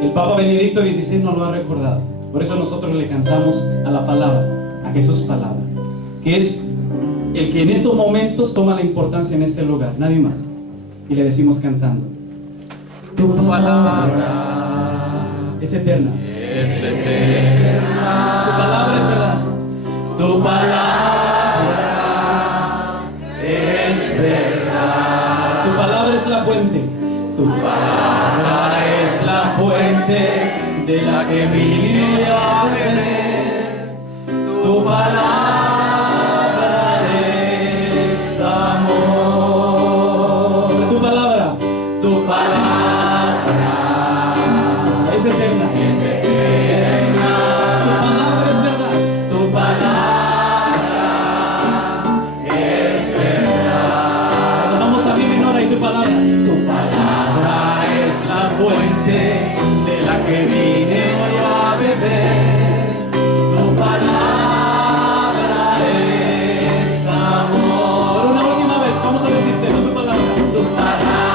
El Papa Benedicto XVI nos lo ha recordado. Por eso nosotros le cantamos a la palabra, a Jesús palabra, que es el que en estos momentos toma la importancia en este lugar, nadie más. Y le decimos cantando: tu palabra es eterna. Es eterna. Tu palabra es verdad. Tu palabra es verdad. Tu palabra es la fuente. Tu palabra es la fuente de la que vine a beber. Tu palabra es amor. Tu palabra es eterna. Es eterna. Tu palabra es verdad. Tu palabra es verdad. Vamos a mi menor y tu palabra. Tu palabra es la fuente de la que vine hoy a beber. Tu palabra es amor. Por una última vez, vamos a decírselo. Tu palabra. Tu palabra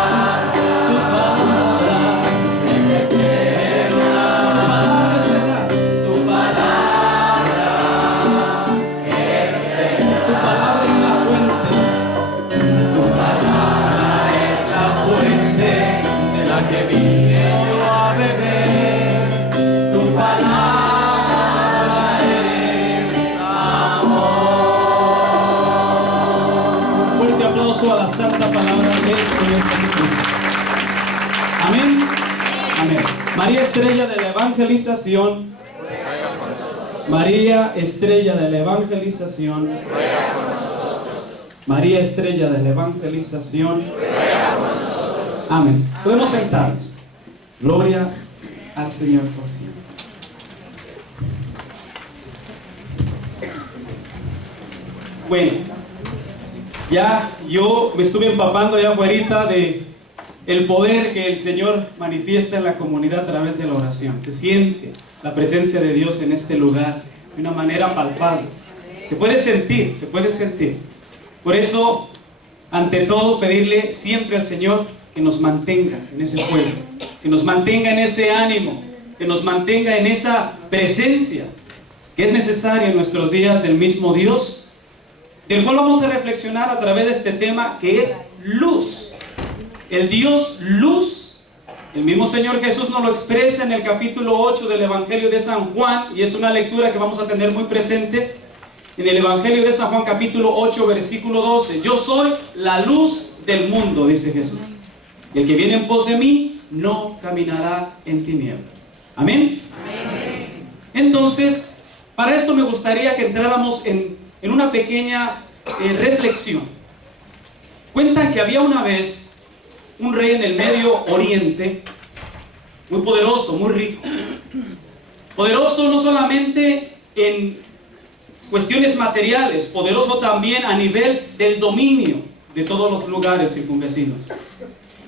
es eterna. Tu palabra es verdad. Tu palabra es verdad. Tu palabra es la fuente. Tu palabra es la fuente de la que vine hoy a beber. Tu palabra es amor. Fuerte aplauso a la santa palabra del Señor Jesucristo. Amén. Amén. María Estrella de la Evangelización. María Estrella de la Evangelización. María Estrella de la Evangelización. Amén. Podemos sentarnos. Gloria al Señor por siempre. Bueno, ya yo me estuve empapando allá afuera de el poder que el Señor manifiesta en la comunidad a través de la oración. Se siente la presencia de Dios en este lugar de una manera palpable. Se puede sentir, se puede sentir. Por eso, ante todo, pedirle siempre al Señor que nos mantenga en ese fuego, que nos mantenga en ese ánimo, que nos mantenga en esa presencia que es necesaria en nuestros días del mismo Dios, del cual vamos a reflexionar a través de este tema que es luz. El Dios luz, el mismo Señor Jesús nos lo expresa en el capítulo 8 del Evangelio de San Juan, y es una lectura que vamos a tener muy presente en el Evangelio de San Juan capítulo 8 versículo 12. Yo soy la luz del mundo, dice Jesús, y el que viene en pos de mí no caminará en tinieblas. Amén. Amén. Entonces, para esto me gustaría que entráramos en una pequeña reflexión. Cuentan que había una vez un rey en el Medio Oriente, muy poderoso, muy rico. Poderoso no solamente en cuestiones materiales, poderoso también a nivel del dominio de todos los lugares circunvecinos.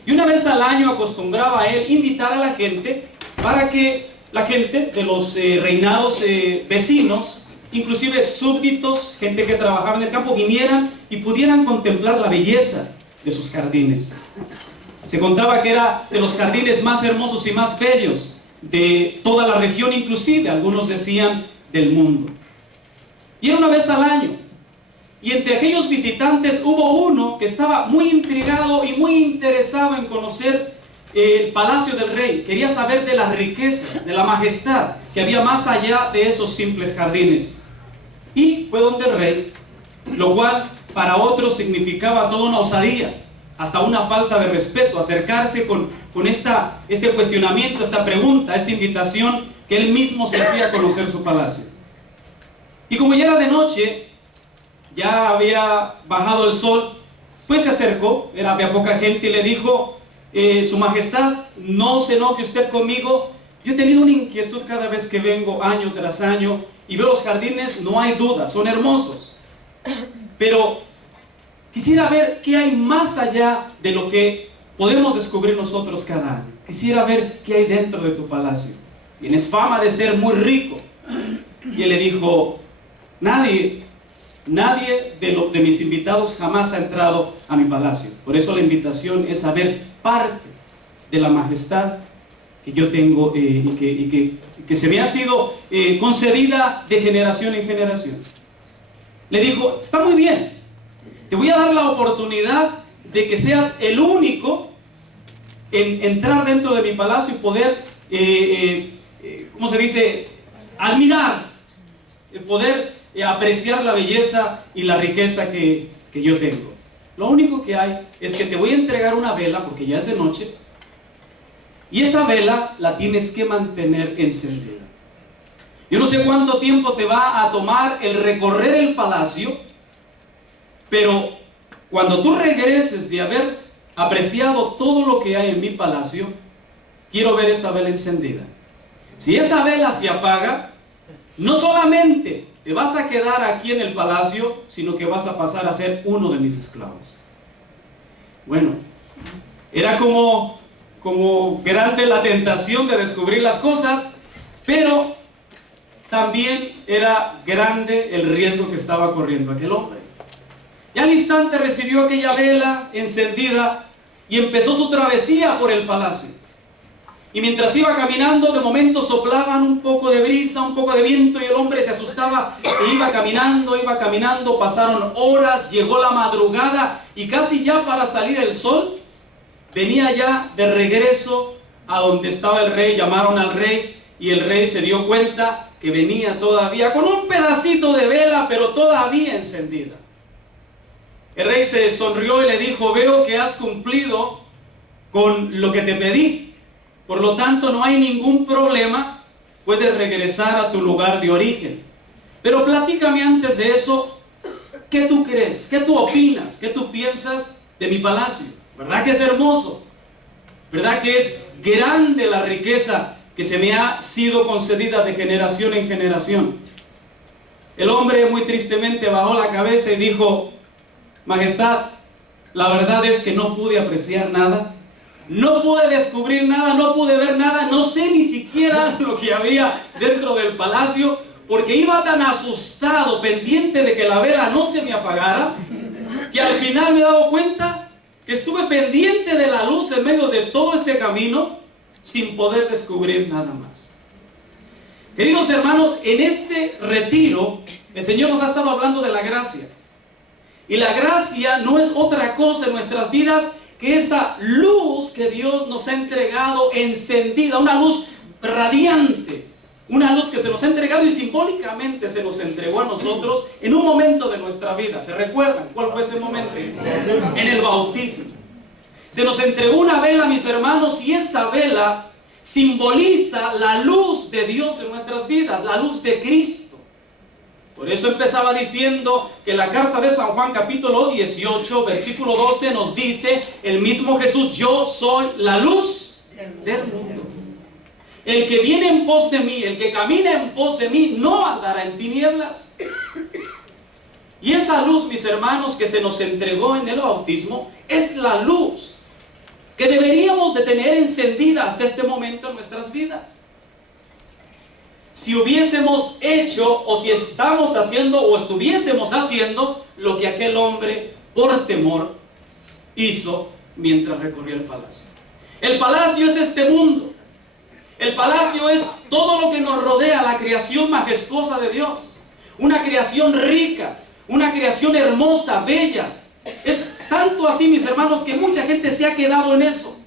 Y una vez al año acostumbraba a él invitar a la gente para que la gente de los reinados vecinos, inclusive súbditos, gente que trabajaba en el campo, vinieran y pudieran contemplar la belleza de sus jardines. Se contaba que era de los jardines más hermosos y más bellos de toda la región, inclusive algunos decían del mundo. Y era una vez al año. Y entre aquellos visitantes hubo uno que estaba muy intrigado y muy interesado en conocer el palacio del rey. Quería saber de las riquezas, de la majestad que había más allá de esos simples jardines. Y fue donde el rey, lo cual para otros significaba toda una osadía, hasta una falta de respeto, acercarse con este cuestionamiento, esta pregunta, esta invitación que él mismo se hacía a conocer su palacio. Y como ya era de noche, ya había bajado el sol, pues se acercó, había poca gente, y le dijo: Su Majestad, no se enoje usted conmigo, yo he tenido una inquietud cada vez que vengo año tras año y veo los jardines, no hay duda, son hermosos, pero quisiera ver qué hay más allá de lo que podemos descubrir nosotros cada año. Quisiera ver qué hay dentro de tu palacio. Tienes fama de ser muy rico. Y él le dijo: Nadie de mis invitados jamás ha entrado a mi palacio. Por eso la invitación es a ver parte de la majestad que yo tengo y que se me ha sido concedida de generación en generación. Le dijo, está muy bien, te voy a dar la oportunidad de que seas el único en entrar dentro de mi palacio y poder, ¿cómo se dice?, admirar, poder apreciar la belleza y la riqueza que yo tengo. Lo único que hay es que te voy a entregar una vela, porque ya es de noche, y esa vela la tienes que mantener encendida. Yo no sé cuánto tiempo te va a tomar el recorrer el palacio, pero cuando tú regreses de haber apreciado todo lo que hay en mi palacio, quiero ver esa vela encendida. Si esa vela se apaga, no solamente te vas a quedar aquí en el palacio, sino que vas a pasar a ser uno de mis esclavos. Bueno, era como grande la tentación de descubrir las cosas, pero también era grande el riesgo que estaba corriendo aquel hombre. Y al instante recibió aquella vela encendida y empezó su travesía por el palacio. Y mientras iba caminando, de momento soplaban un poco de brisa, un poco de viento, y el hombre se asustaba e iba caminando, pasaron horas, llegó la madrugada, y casi ya para salir el sol, venía ya de regreso a donde estaba el rey. Llamaron al rey, y el rey se dio cuenta que venía todavía con un pedacito de vela, pero todavía encendida. El rey se sonrió y le dijo, veo que has cumplido con lo que te pedí. Por lo tanto, no hay ningún problema, puedes regresar a tu lugar de origen. Pero platícame antes de eso, ¿qué tú crees? ¿Qué tú opinas? ¿Qué tú piensas de mi palacio? ¿Verdad que es hermoso? ¿Verdad que es grande la riqueza que se me ha sido concedida de generación en generación? El hombre muy tristemente bajó la cabeza y dijo, Majestad, la verdad es que no pude apreciar nada. No pude descubrir nada, no pude ver nada, no sé ni siquiera lo que había dentro del palacio, porque iba tan asustado, pendiente de que la vela no se me apagara, que al final me he dado cuenta que estuve pendiente de la luz en medio de todo este camino, sin poder descubrir nada más. Queridos hermanos, en este retiro, el Señor nos ha estado hablando de la gracia. Y la gracia no es otra cosa en nuestras vidas que esa luz que Dios nos ha entregado encendida, una luz radiante, una luz que se nos ha entregado y simbólicamente se nos entregó a nosotros en un momento de nuestra vida. ¿Se recuerdan cuál fue ese momento? En el bautismo. Se nos entregó una vela, mis hermanos, y esa vela simboliza la luz de Dios en nuestras vidas, la luz de Cristo. Por eso empezaba diciendo que la carta de San Juan capítulo 18 versículo 12 nos dice el mismo Jesús, yo soy la luz del mundo. El que viene en pos de mí, el que camina en pos de mí, no andará en tinieblas. Y esa luz, mis hermanos, que se nos entregó en el bautismo, es la luz que deberíamos de tener encendida hasta este momento en nuestras vidas. Si hubiésemos hecho, o si estamos haciendo, o estuviésemos haciendo lo que aquel hombre, por temor, hizo mientras recorría el palacio. El palacio es este mundo. El palacio es todo lo que nos rodea, la creación majestuosa de Dios. Una creación rica, una creación hermosa, bella. Es tanto así, mis hermanos, que mucha gente se ha quedado en eso.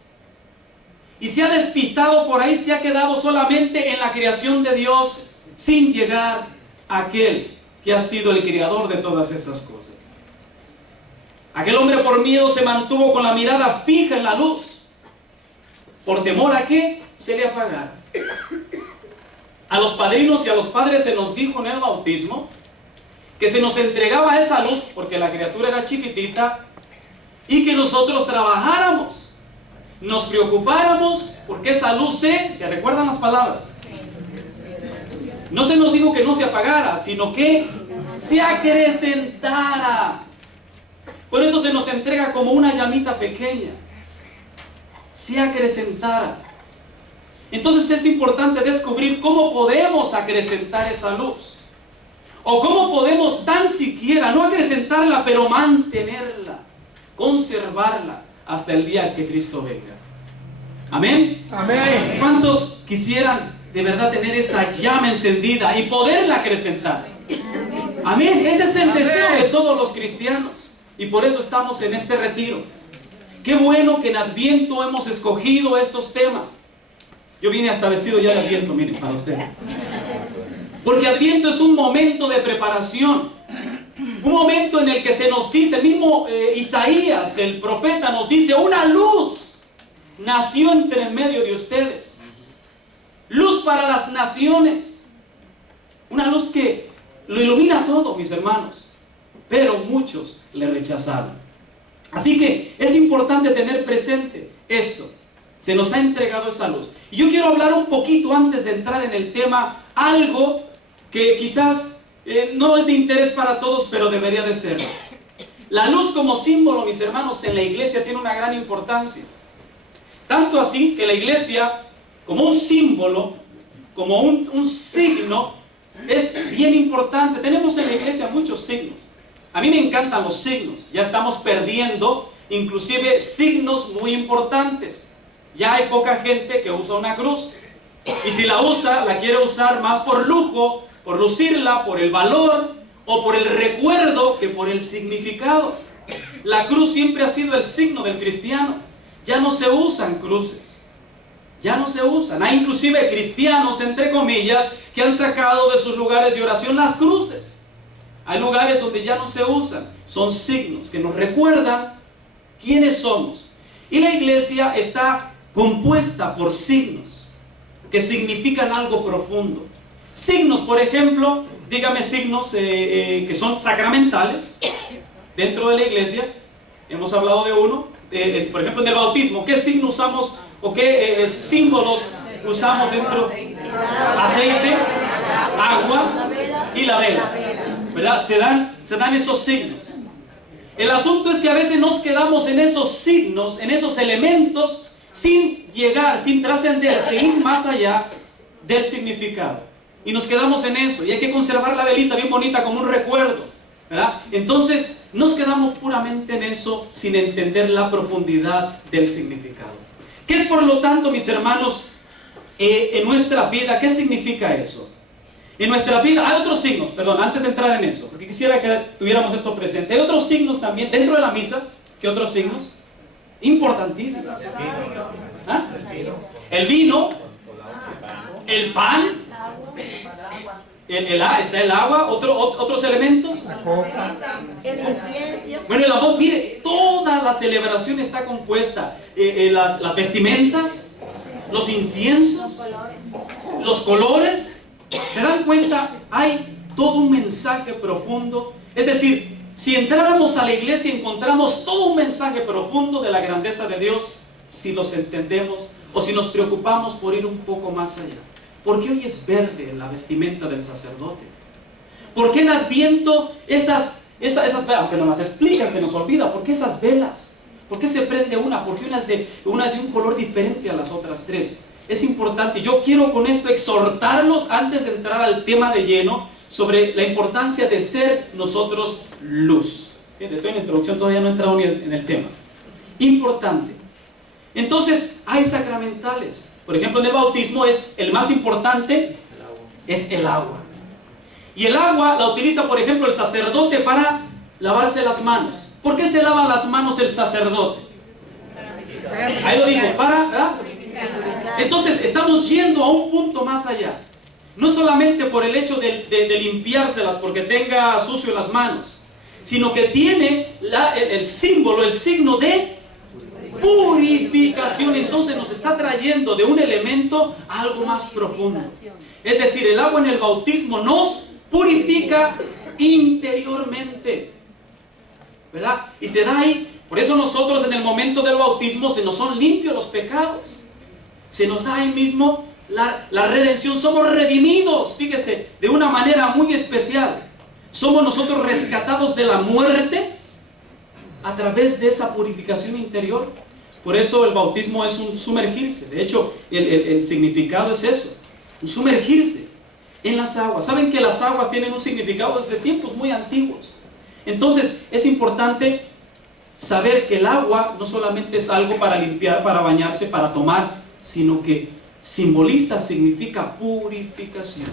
Y se ha despistado por ahí, se ha quedado solamente en la creación de Dios, sin llegar a aquel que ha sido el creador de todas esas cosas. Aquel hombre por miedo se mantuvo con la mirada fija en la luz, por temor a que se le apagara. A los padrinos y a los padres se nos dijo en el bautismo que se nos entregaba esa luz porque la criatura era chiquitita y que nosotros trabajáramos, nos preocupáramos porque esa luz ¿se recuerdan las palabras? No se nos dijo que no se apagara, sino que se acrecentara. Por eso se nos entrega como una llamita pequeña. Se acrecentara. Entonces es importante descubrir cómo podemos acrecentar esa luz. O cómo podemos tan siquiera, no acrecentarla, pero mantenerla, conservarla hasta el día que Cristo venga. Amén. Amén. ¿Cuántos quisieran de verdad tener esa llama encendida y poderla acrecentar? Amén. Ese es el deseo de todos los cristianos. Y por eso estamos en este retiro. Qué bueno que en Adviento hemos escogido estos temas. Yo vine hasta vestido ya de Adviento, miren, para ustedes. Porque Adviento es un momento de preparación. Un momento en el que se nos dice, el mismo Isaías, el profeta, nos dice: una luz nació entre medio de ustedes. Luz para las naciones. Una luz que lo ilumina todo, mis hermanos. Pero muchos le rechazaron. Así que es importante tener presente esto. Se nos ha entregado esa luz. Y yo quiero hablar un poquito antes de entrar en el tema, algo que quizás no es de interés para todos, pero debería de ser. La luz como símbolo, mis hermanos, en la iglesia tiene una gran importancia. Tanto así que la iglesia, como un símbolo, como un signo, es bien importante. Tenemos en la iglesia muchos signos. A mí me encantan los signos. Ya estamos perdiendo inclusive signos muy importantes. Ya hay poca gente que usa una cruz. Y si la usa, la quiere usar más por lujo, por lucirla, por el valor o por el recuerdo que por el significado. La cruz siempre ha sido el signo del cristiano. Ya no se usan cruces. Ya no se usan. Hay inclusive cristianos, entre comillas, que han sacado de sus lugares de oración las cruces. Hay lugares donde ya no se usan. Son signos que nos recuerdan quiénes somos. Y la iglesia está compuesta por signos que significan algo profundo. Signos, por ejemplo, dígame signos que son sacramentales dentro de la iglesia. Hemos hablado de uno, por ejemplo, en el bautismo. ¿Qué signo usamos o qué símbolos usamos dentro? Aceite, agua y la vela, ¿verdad? Se dan esos signos. El asunto es que a veces nos quedamos en esos signos, en esos elementos, sin llegar, sin trascender, sin ir más allá del significado. Y nos quedamos en eso. Y hay que conservar la velita bien bonita como un recuerdo, ¿verdad? Entonces nos quedamos puramente en eso, sin entender la profundidad del significado. ¿Qué es, por lo tanto, mis hermanos, en nuestra vida? ¿Qué significa eso? En nuestra vida hay otros signos, perdón, antes de entrar en eso, porque quisiera que tuviéramos esto presente. Hay otros signos también dentro de la misa. ¿Qué otros signos? Importantísimos. ¿Ah? El vino, el pan, está el agua, otros elementos. El incienso. Bueno, el amor, mire, toda la celebración está compuesta. Las vestimentas, los inciensos, los colores. ¿Se dan cuenta? Hay todo un mensaje profundo. Es decir, si entráramos a la iglesia encontramos todo un mensaje profundo de la grandeza de Dios, si los entendemos o si nos preocupamos por ir un poco más allá. ¿Por qué hoy es verde la vestimenta del sacerdote? ¿Por qué en Adviento esas velas, aunque nos las explican, se nos olvida? ¿Por qué esas velas? ¿Por qué se prende una? ¿Por qué una es de un color diferente a las otras tres? Es importante. Yo quiero con esto exhortarlos antes de entrar al tema de lleno sobre la importancia de ser nosotros luz. Estoy en la introducción, todavía no he entrado ni en el tema. Importante. Entonces, hay sacramentales. Por ejemplo, en el bautismo el más importante es el agua. Y el agua la utiliza, por ejemplo, el sacerdote para lavarse las manos. ¿Por qué se lava las manos el sacerdote? Ahí lo dijo, ¿verdad? Entonces estamos yendo a un punto más allá. No solamente por el hecho de limpiárselas porque tenga sucio las manos, sino que tiene el símbolo, el signo de purificación. Entonces nos está trayendo de un elemento a algo más profundo. Es decir, el agua en el bautismo nos purifica interiormente, ¿verdad? Y se da ahí. Por eso nosotros en el momento del bautismo se nos son limpios los pecados. Se nos da ahí mismo la redención. Somos redimidos, fíjese, de una manera muy especial. Somos nosotros rescatados de la muerte a través de esa purificación interior. Por eso el bautismo es un sumergirse. De hecho, el significado es eso, un sumergirse en las aguas. Saben que las aguas tienen un significado desde tiempos muy antiguos. Entonces es importante saber que el agua no solamente es algo para limpiar, para bañarse, para tomar, sino que simboliza, significa purificación.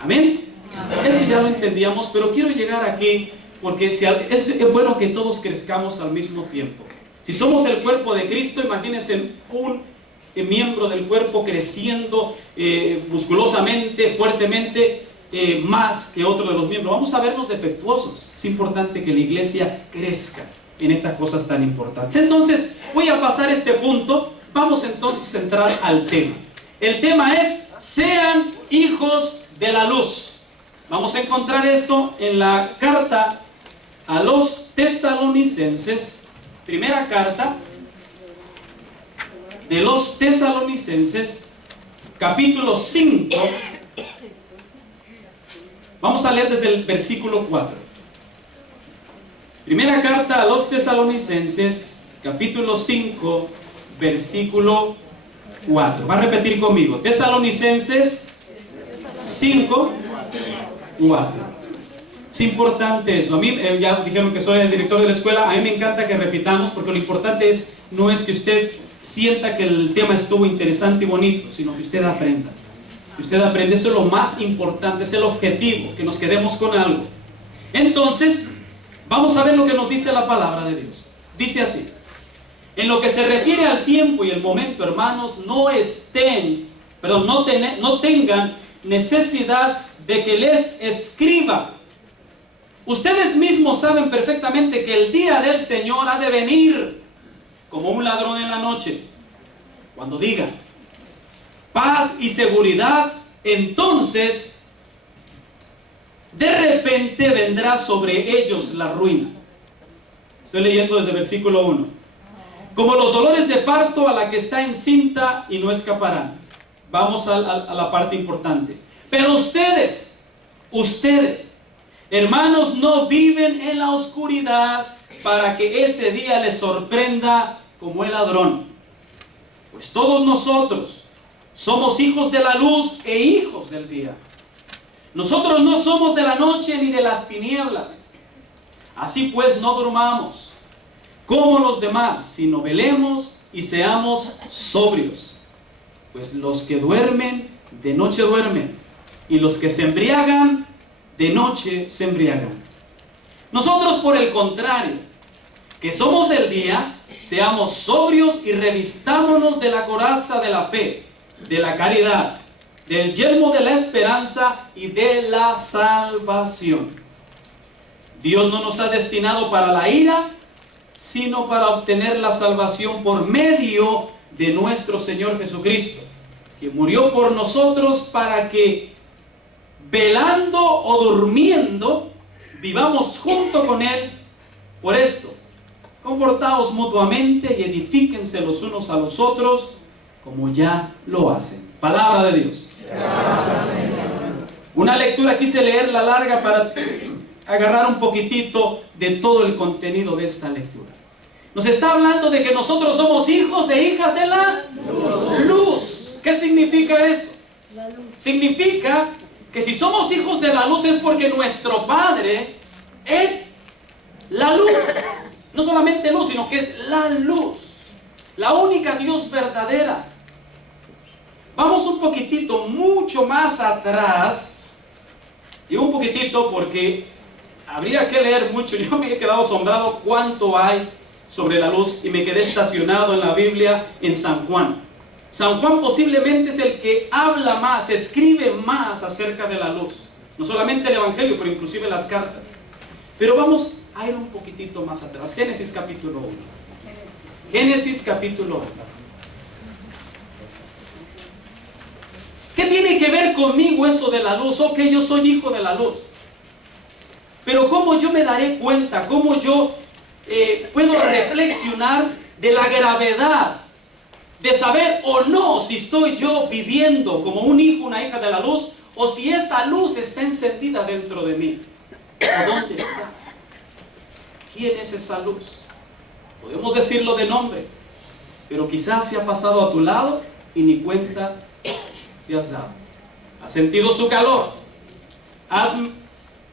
Amén. Esto ya lo entendíamos, pero quiero llegar aquí porque es bueno que todos crezcamos al mismo tiempo. Si somos el cuerpo de Cristo, imagínense un miembro del cuerpo creciendo musculosamente, fuertemente, más que otro de los miembros. Vamos a vernos defectuosos. Es importante que la iglesia crezca en estas cosas tan importantes. Entonces, voy a pasar este punto. Vamos entonces a entrar al tema. El tema es: sean hijos de la luz. Vamos a encontrar esto en la carta a los Tesalonicenses, primera carta de los Tesalonicenses, capítulo 5. Vamos a leer desde el versículo 4. Primera carta a los Tesalonicenses, capítulo 5, versículo 4. Va a repetir conmigo. Tesalonicenses 5, 4. Es importante eso. A mí, ya dijeron que soy el director de la escuela. A mí me encanta que repitamos, porque lo importante no es que usted sienta que el tema estuvo interesante y bonito, sino que usted aprenda. Que usted aprenda. Eso es lo más importante, es el objetivo, que nos quedemos con algo. Entonces, vamos a ver lo que nos dice la palabra de Dios. Dice así: en lo que se refiere al tiempo y el momento, hermanos, no tengan necesidad de que les escriba. Ustedes mismos saben perfectamente que el día del Señor ha de venir como un ladrón en la noche. Cuando digan paz y seguridad, entonces de repente vendrá sobre ellos la ruina. Estoy leyendo desde el versículo 1. Como los dolores de parto a la que está encinta y no escaparán. Vamos a la parte importante. Pero ustedes, hermanos, no viven en la oscuridad para que ese día les sorprenda como el ladrón. Pues todos nosotros somos hijos de la luz e hijos del día. Nosotros no somos de la noche ni de las tinieblas. Así pues, no durmamos como los demás, sino velemos y seamos sobrios. Pues los que duermen, de noche duermen, y los que se embriagan, de noche se embriagan. Nosotros, por el contrario, que somos del día, seamos sobrios y revistámonos de la coraza de la fe, de la caridad, del yelmo de la esperanza y de la salvación. Dios no nos ha destinado para la ira, sino para obtener la salvación por medio de nuestro Señor Jesucristo, que murió por nosotros para que, velando o durmiendo, vivamos junto con Él. Por esto, confortaos mutuamente y edifíquense los unos a los otros, como ya lo hacen. Palabra de Dios. Una lectura, quise leerla larga para agarrar un poquitito de todo el contenido de esta lectura. Nos está hablando de que nosotros somos hijos e hijas de la luz. ¿Qué significa eso? Significa que si somos hijos de la luz es porque nuestro Padre es la luz. No solamente luz, sino que es la luz, la única Dios verdadera. Vamos un poquitito, mucho más atrás. Digo un poquitito porque habría que leer mucho. Yo me he quedado asombrado cuánto hay sobre la luz, y me quedé estacionado en la Biblia en San Juan. San Juan posiblemente es el que habla más, escribe más acerca de la luz. No solamente el Evangelio, pero inclusive las cartas. Pero vamos a ir un poquitito más atrás. Génesis capítulo 1. Génesis capítulo 1. ¿Qué tiene que ver conmigo eso de la luz? Ok, yo soy hijo de la luz. Pero ¿cómo yo me daré cuenta? ¿Cómo yo puedo reflexionar de la gravedad de saber o no si estoy yo viviendo como un hijo, una hija de la luz, o si esa luz está encendida dentro de mí? ¿O dónde está? ¿Quién es esa luz? Podemos decirlo de nombre, pero quizás se ha pasado a tu lado y ni cuenta te has dado. ¿Has sentido su calor? ¿Has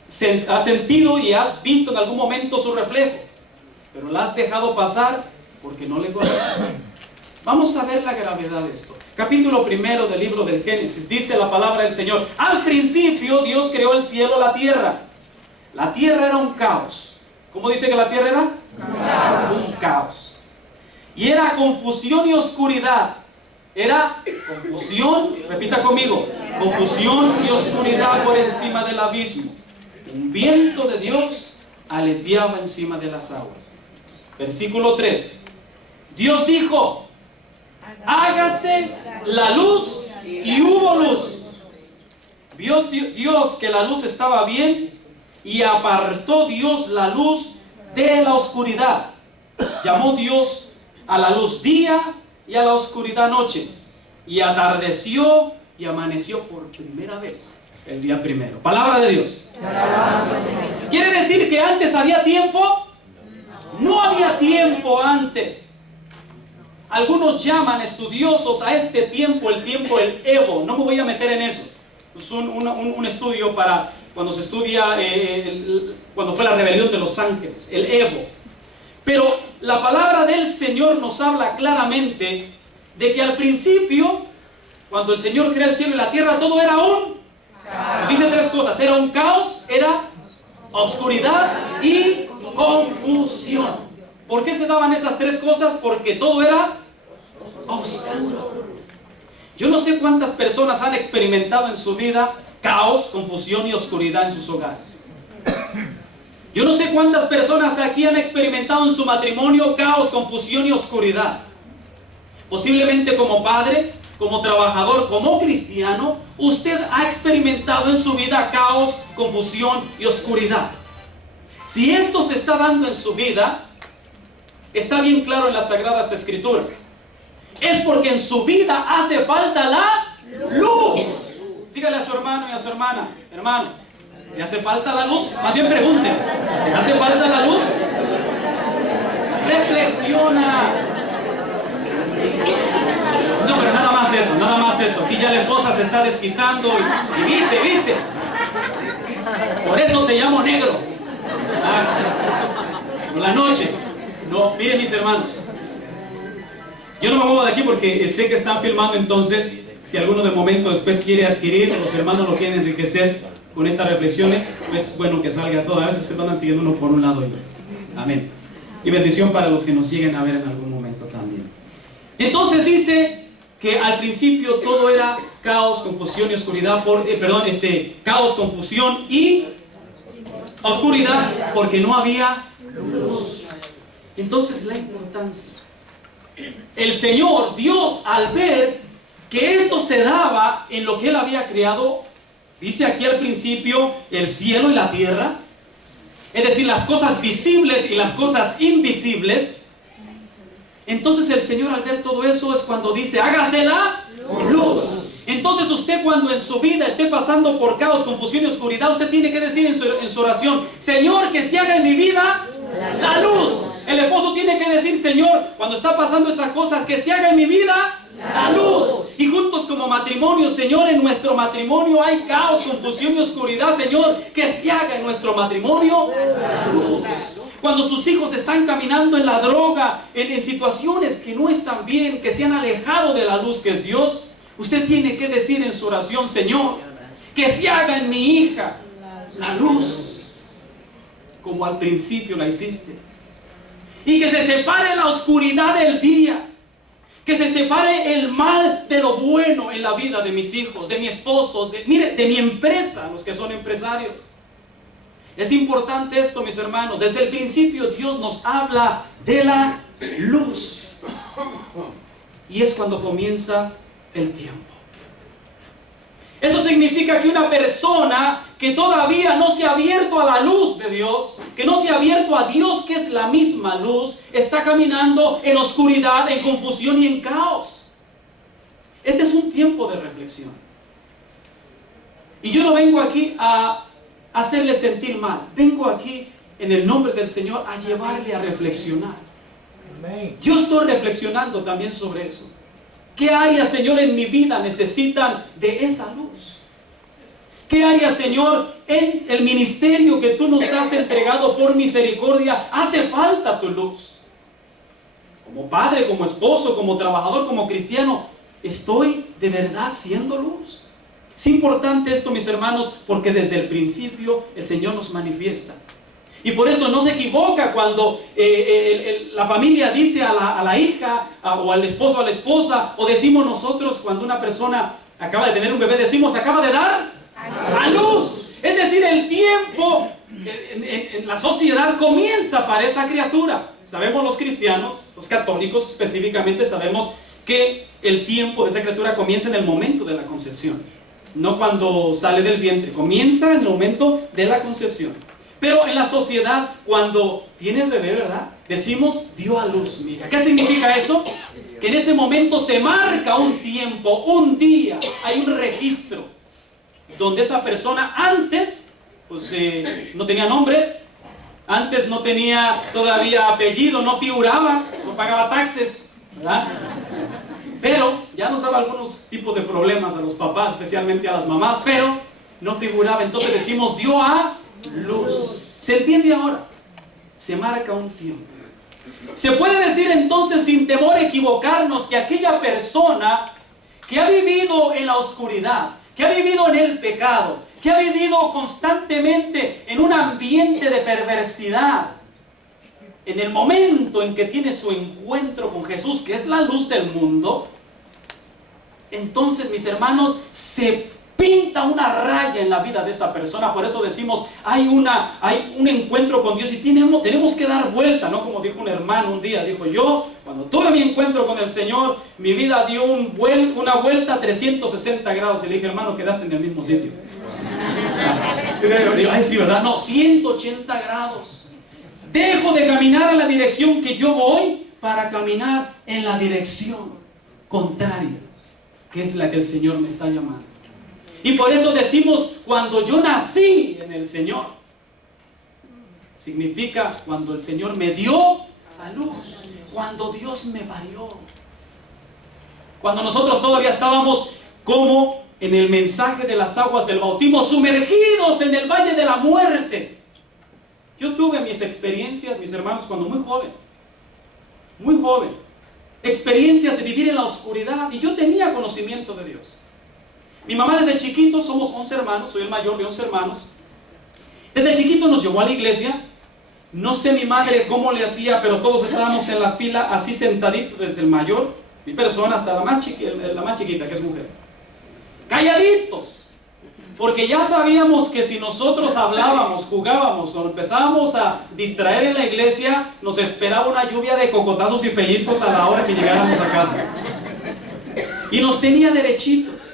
sentido y has visto en algún momento su reflejo? Pero la has dejado pasar porque no le conoces. Vamos a ver la gravedad de esto. Capítulo 1 del libro del Génesis. Dice la palabra del Señor: al principio Dios creó el cielo y la tierra. La tierra era un caos. ¿Cómo dice que la tierra era? Un caos. Y era confusión y oscuridad. Era confusión, repita conmigo, confusión y oscuridad por encima del abismo. Un viento de Dios aleteaba encima de las aguas. Versículo 3. Dios dijo: hágase la luz, y hubo luz. Vio Dios que la luz estaba bien, y apartó Dios la luz de la oscuridad. Llamó Dios a la luz día y a la oscuridad noche. Y atardeció y amaneció por primera vez el día primero. Palabra de Dios. ¿Quiere decir que antes había tiempo? No había tiempo antes. Algunos llaman estudiosos a este tiempo el tiempo del Evo. No me voy a meter en eso. Es un estudio para cuando se estudia cuando fue la rebelión de los ángeles, el Evo. Pero la palabra del Señor nos habla claramente de que al principio, cuando el Señor crea el cielo y la tierra, todo era un caos. Dice tres cosas: era un caos, era oscuridad y confusión. ¿Por qué se daban esas tres cosas? Porque todo era oscuro. Yo no sé cuántas personas han experimentado en su vida caos, confusión y oscuridad en sus hogares. Yo no sé cuántas personas aquí han experimentado en su matrimonio caos, confusión y oscuridad. Posiblemente como padre, como trabajador, como cristiano, usted ha experimentado en su vida caos, confusión y oscuridad. Si esto se está dando en su vida, está bien claro en las Sagradas Escrituras. Es porque en su vida hace falta la luz. Dígale a su hermano y a su hermana: hermano, ¿le hace falta la luz? Más bien pregunte: ¿le hace falta la luz? Reflexiona. No, pero nada más eso, nada más eso. Aquí ya la esposa se está desquitando y viste. Por eso te llamo negro. Por la noche. No, miren mis hermanos. Yo no me muevo de aquí porque sé que están filmando, entonces si alguno de momento después quiere adquirir, los hermanos lo quieren enriquecer con estas reflexiones, pues es bueno que salga todo. A veces se van siguiendo uno por un lado y otro. Amén. Y bendición para los que nos lleguen a ver en algún momento también. Entonces dice que al principio todo era caos, confusión y oscuridad, caos, confusión y oscuridad, porque no había luz. Entonces la importancia. El Señor, Dios, al ver que esto se daba en lo que Él había creado, dice aquí al principio el cielo y la tierra, es decir, las cosas visibles y las cosas invisibles. Entonces el Señor, al ver todo eso, es cuando dice: hágase la luz. Entonces usted, cuando en su vida esté pasando por caos, confusión y oscuridad, usted tiene que decir en su oración: Señor, que se haga en mi vida la luz. El esposo tiene que decir: Señor, cuando está pasando esas cosas, que se haga en mi vida la luz. Y juntos como matrimonio: Señor, en nuestro matrimonio hay caos, confusión y oscuridad. Señor, que se haga en nuestro matrimonio la luz. Cuando sus hijos están caminando en la droga, en situaciones que no están bien, que se han alejado de la luz que es Dios, usted tiene que decir en su oración: Señor, que se haga en mi hija la luz, como al principio la hiciste. Y que se separe la oscuridad del día. Que se separe el mal de lo bueno en la vida de mis hijos, de mi esposo, de mi empresa, los que son empresarios. Es importante esto, mis hermanos. Desde el principio Dios nos habla de la luz. Y es cuando comienza el tiempo. Eso significa que una persona que todavía no se ha abierto a la luz de Dios, que no se ha abierto a Dios, que es la misma luz, está caminando en oscuridad, en confusión y en caos. Este es un tiempo de reflexión. Y yo no vengo aquí a hacerle sentir mal. Vengo aquí en el nombre del Señor a llevarle a reflexionar. Yo estoy reflexionando también sobre eso. ¿Qué áreas, Señor, en mi vida necesitan de esa luz? ¿Qué áreas, Señor, en el ministerio que tú nos has entregado por misericordia hace falta tu luz? como padre, como esposo, como trabajador, como cristiano, ¿estoy de verdad siendo luz? Es importante esto, mis hermanos, porque desde el principio el Señor nos manifiesta. Y por eso no se equivoca cuando la familia dice a la hija o al esposo a la esposa, o decimos nosotros cuando una persona acaba de tener un bebé, decimos acaba de dar a luz. Es decir, el tiempo en la sociedad comienza para esa criatura. Sabemos los cristianos, los católicos específicamente, sabemos que el tiempo de esa criatura comienza en el momento de la concepción, no cuando sale del vientre, comienza en el momento de la concepción. Pero en la sociedad, cuando tiene el bebé, ¿verdad? Decimos, dio a luz, mija. ¿Qué significa eso? Que en ese momento se marca un tiempo, un día, hay un registro, donde esa persona antes, pues no tenía nombre, antes no tenía todavía apellido, no figuraba, no pagaba taxes, ¿verdad? Pero ya nos daba algunos tipos de problemas a los papás, especialmente a las mamás, pero no figuraba. Entonces decimos, dio a luz. ¿Se entiende ahora? Se marca un tiempo. Se puede decir entonces sin temor a equivocarnos que aquella persona que ha vivido en la oscuridad, que ha vivido en el pecado, que ha vivido constantemente en un ambiente de perversidad, en el momento en que tiene su encuentro con Jesús, que es la luz del mundo, entonces, mis hermanos, se pinta una raya en la vida de esa persona. Por eso decimos, hay un encuentro con Dios y tenemos que dar vuelta, ¿no? Como dijo un hermano un día, dijo, yo, cuando tuve mi encuentro con el Señor, mi vida dio una vuelta a 360 grados. Y le dije, hermano, quédate en el mismo sitio. Digo, ay, sí, ¿verdad? No, 180 grados. Dejo de caminar en la dirección que yo voy para caminar en la dirección contraria, que es la que el Señor me está llamando. Y por eso decimos, cuando yo nací en el Señor, significa cuando el Señor me dio a luz, cuando Dios me parió, cuando nosotros todavía estábamos como en el mensaje de las aguas del bautismo, sumergidos en el valle de la muerte. Yo tuve mis experiencias, mis hermanos, cuando muy joven, experiencias de vivir en la oscuridad, y yo tenía conocimiento de Dios. Mi mamá desde chiquito, somos 11 hermanos, soy el mayor de 11 hermanos. Desde chiquito nos llevó a la iglesia. No sé mi madre cómo le hacía, pero todos estábamos en la fila así sentaditos, desde el mayor, mi persona, hasta la más chiquita, que es mujer. Calladitos, porque ya sabíamos que si nosotros hablábamos, jugábamos o empezábamos a distraer en la iglesia, nos esperaba una lluvia de cocotazos y pellizcos a la hora que llegáramos a casa. Y nos tenía derechitos.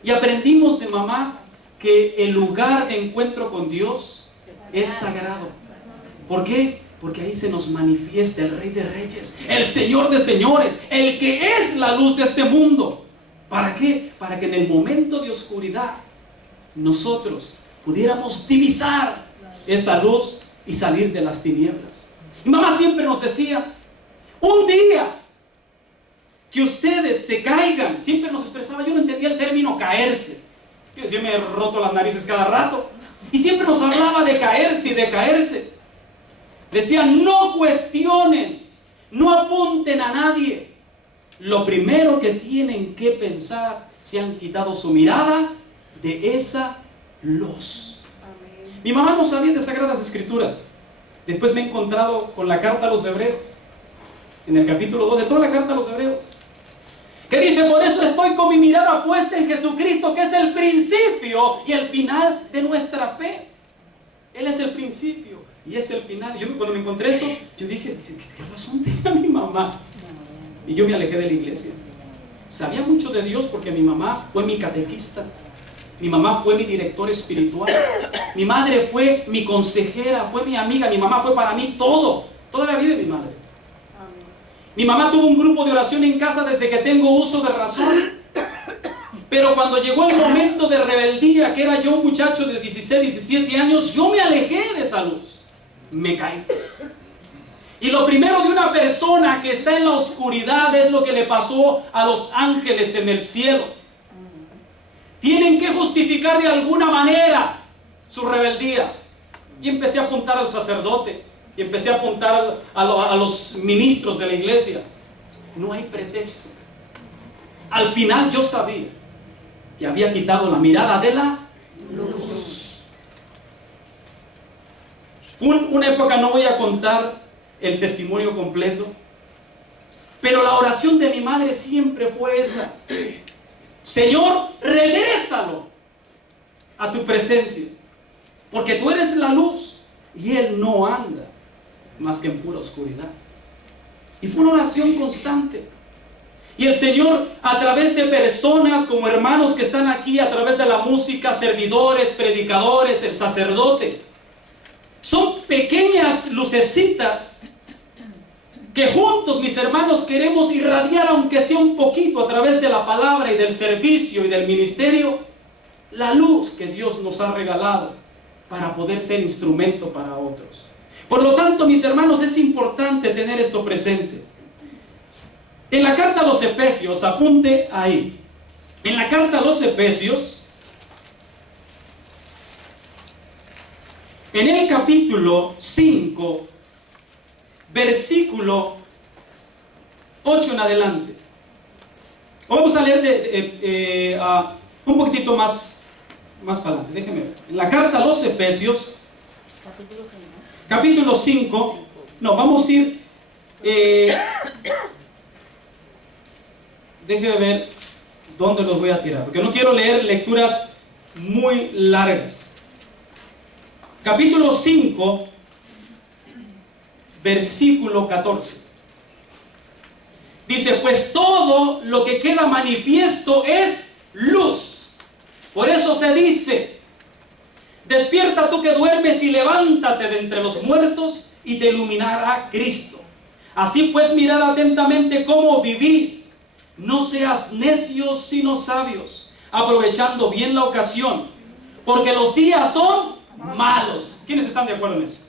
Y aprendimos de mamá que el lugar de encuentro con Dios es sagrado. ¿Por qué? Porque ahí se nos manifiesta el Rey de Reyes, el Señor de Señores, el que es la luz de este mundo. ¿Para qué? Para que en el momento de oscuridad nosotros pudiéramos divisar esa luz y salir de las tinieblas. Y mamá siempre nos decía, un día que ustedes se caigan, siempre nos expresaba, yo no entendía el término caerse, yo me he roto las narices cada rato, y siempre nos hablaba de caerse y de caerse. Decía, no cuestionen, no apunten a nadie, lo primero que tienen que pensar, si han quitado su mirada de esa luz. Amén. Mi mamá no sabía de Sagradas Escrituras. Después me he encontrado con la carta a los Hebreos, en el capítulo 2 de toda la carta a los Hebreos, que dice, por eso estoy con mi mirada puesta en Jesucristo, que es el principio y el final de nuestra fe. Él es el principio y es el final. Yo cuando me encontré eso, yo dije, ¿qué razón tenía mi mamá? Y yo me alejé de la iglesia. Sabía mucho de Dios porque mi mamá fue mi catequista, mi mamá fue mi director espiritual, mi madre fue mi consejera, fue mi amiga, mi mamá fue para mí todo, toda la vida de mi madre. Mi mamá tuvo un grupo de oración en casa desde que tengo uso de razón. Pero cuando llegó el momento de rebeldía, que era yo un muchacho de 16, 17 años, yo me alejé de esa luz. Me caí. Y lo primero de una persona que está en la oscuridad es lo que le pasó a los ángeles en el cielo. Tienen que justificar de alguna manera su rebeldía. Y empecé a apuntar al sacerdote. y empecé a apuntar a los ministros de la iglesia. No hay pretexto. Al final yo sabía que había quitado la mirada de la luz. Una época, no voy a contar el testimonio completo, pero la oración de mi madre siempre fue esa: Señor, regrésalo a tu presencia, porque tú eres la luz y Él no anda más que en pura oscuridad. Y fue una oración constante. Y el Señor, a través de personas como hermanos que están aquí, a través de la música, servidores, predicadores, el sacerdote, son pequeñas lucecitas que juntos, mis hermanos, queremos irradiar, aunque sea un poquito, a través de la palabra y del servicio y del ministerio, la luz que Dios nos ha regalado para poder ser instrumento para otros. Por lo tanto, mis hermanos, es importante tener esto presente. En la carta a los Efesios, apunte ahí. En la carta a los Efesios, en el capítulo 5, versículo 8 en adelante. Vamos a leer un poquitito más para adelante. Déjenme ver. En la carta a los Efesios, capítulo 5, no, vamos a ir... déjenme ver dónde los voy a tirar, porque no quiero leer lecturas muy largas. Capítulo 5, versículo 14. Dice: pues todo lo que queda manifiesto es luz. Por eso se dice: despierta tú que duermes y levántate de entre los muertos y te iluminará Cristo. Así pues, mirad atentamente cómo vivís. No seas necios sino sabios, aprovechando bien la ocasión, porque los días son malos. ¿Quiénes están de acuerdo en eso?